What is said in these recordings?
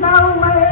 no way.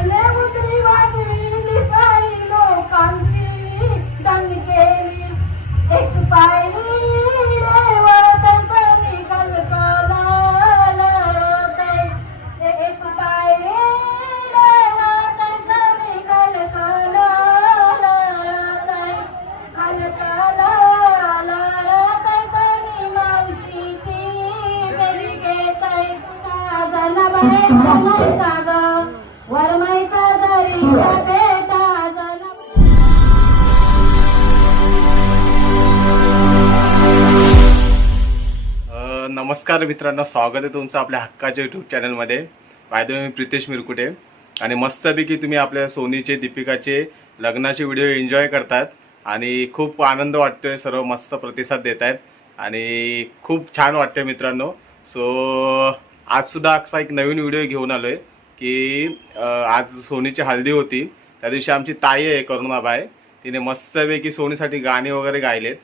नमस्कार मित्रांनो स्वागत आहे तुमचं आपल्या हक्काच्या युट्यूब चॅनलमध्ये बाय मी प्रितेश मिरकुटे. आणि मस्तपैकी तुम्ही आपल्या सोनीचे दीपिकाचे लग्नाचे व्हिडिओ एन्जॉय करतात. आणि खूप आनंद वाटतोय सर्व मस्त प्रतिसाद देत आहेत आणि खूप छान वाटतंय मित्रांनो. सो आज सुद्धा असा एक नवीन व्हिडिओ घेऊन आलोय की आज सोनीची हळदी होती. त्या दिवशी आमची ताई आहे करुणाबाई. तिने मस्तपैकी सोनीसाठी गाणी वगैरे गायलेत.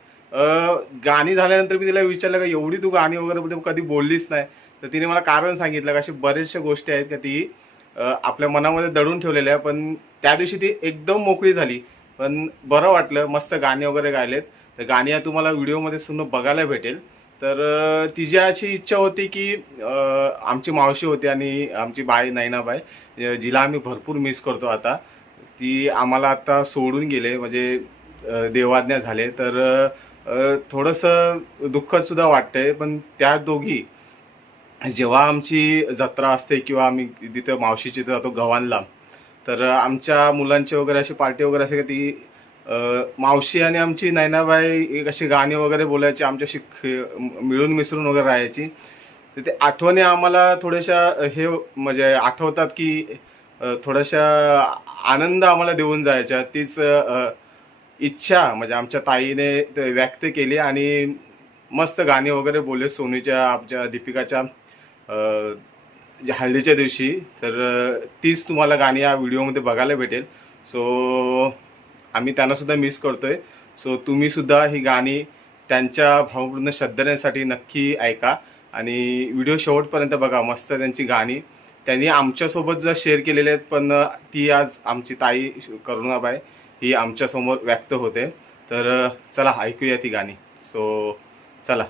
गाणी झाल्यानंतर मी तिला विचारलं का एवढी तू गाणी वगैरे बोलते, कधी बोललीच नाही? तर तिने मला कारण सांगितलं का अशी बरेचशा गोष्टी आहेत का ती आपल्या मनामध्ये दडून ठेवलेल्या पण त्या दिवशी ती एकदम मोकळी झाली. पण बरं वाटलं मस्त गाणी वगैरे गायलेत. तर गाणी तुम्हाला व्हिडिओमध्ये सुद्धा बघायला भेटेल. तर तिची अशी इच्छा होती की आमची मावशी होती आणि आमची बाई नैनाबाई जिला आम्ही भरपूर मिस करतो आता. ती आम्हाला आता सोडून गेले म्हणजे देवाज्ञा झाले. तर थोडंसं दुःख सुद्धा वाटतंय पण त्या दोघी जेव्हा आमची जत्रा असते किंवा आम्ही तिथं मावशीची तिथं जातो गव्हाणला तर आमच्या मुलांचे वगैरे अशी पार्टी वगैरे असे ती मावशी आणि आमची नैनाबाई एक अशी गाणी वगैरे बोलायची आमच्याशी मिळून मिसळून वगैरे राहायची. तर ते आठवणी आम्हाला थोड्याशा हे म्हणजे आठवतात की थोड्याशा आनंद आम्हाला देऊन जायच्या. तीच इच्छा म्हणजे आमच्या ताईने ते व्यक्त केली आणि मस्त गाणी वगैरे बोलले सोनीच्या आमच्या दीपिकाच्या हळदीच्या दिवशी. तर तीच तुम्हाला गाणी या व्हिडिओमध्ये बघायला भेटेल. सो आम्ही त्यांना सुद्धा मिस करतोय. सो तुम्ही सुद्धा ही गाणी त्यांच्या भावपूर्ण श्रद्धांसाठी नक्की ऐका आणि व्हिडिओ शेवटपर्यंत बघा मस्त त्यांची गाणी. त्यांनी आमच्यासोबत सुद्धा शेअर केलेले आहेत पण ती आज आमची ताई करुणाबाई. ही आमच्यासमोर व्यक्त होते. तर चला ऐकूया ती गाणी. सो चला.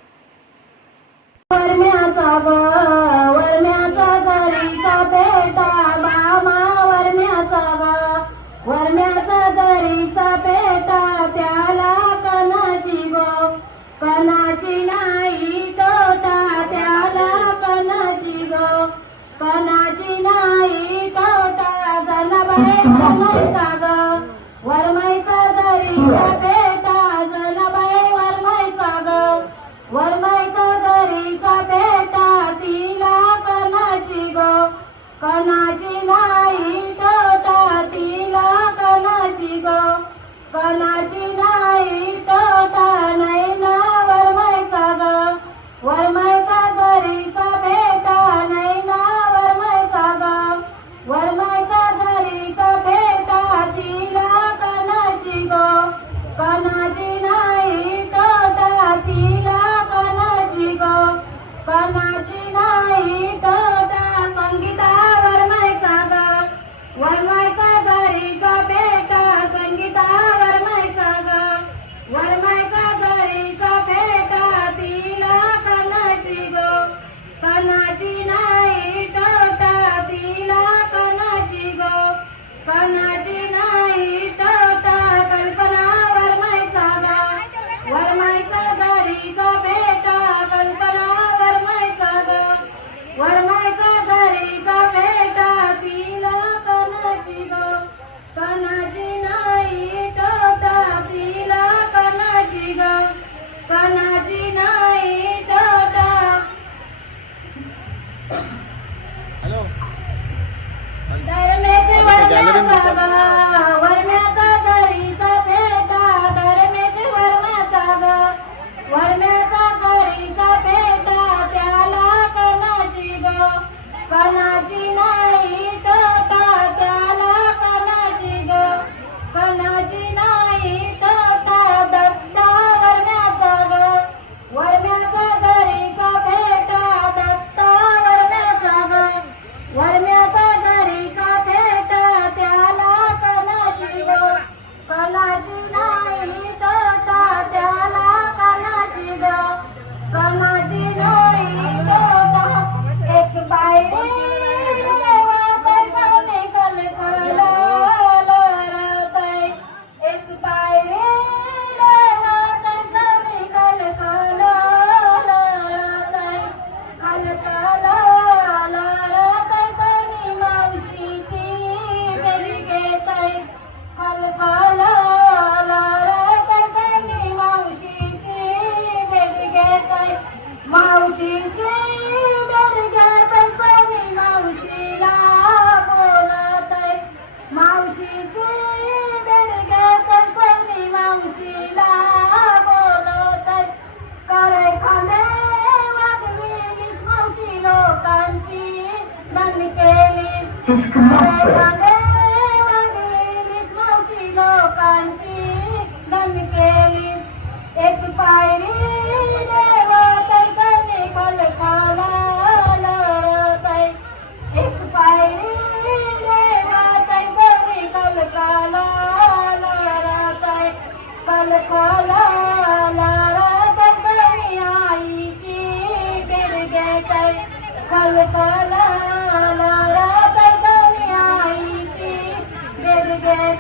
Thank you.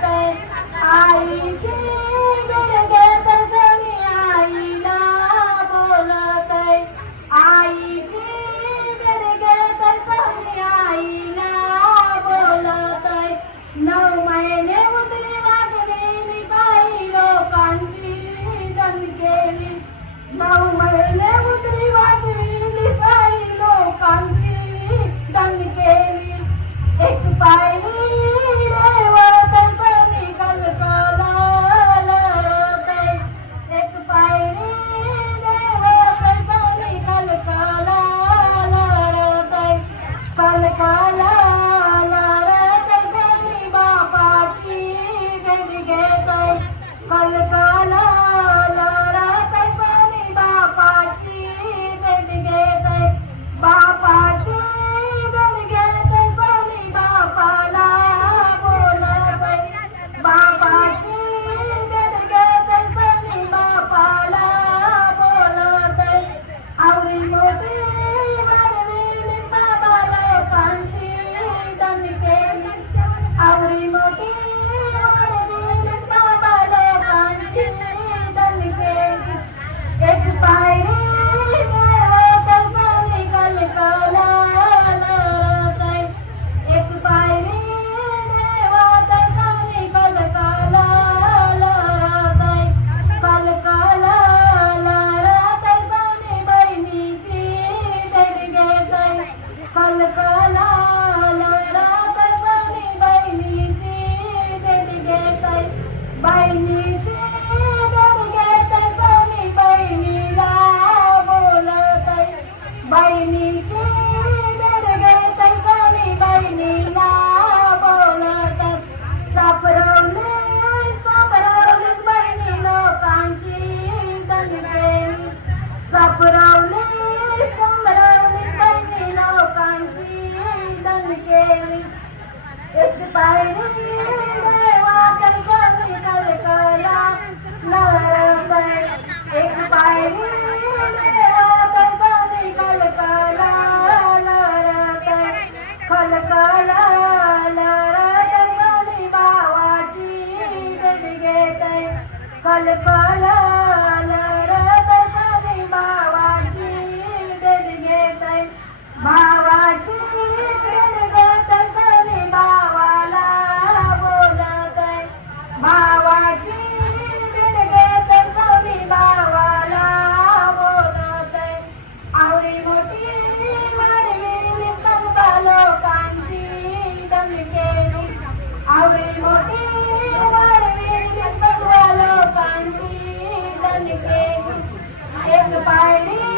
ai Aí kal kala एक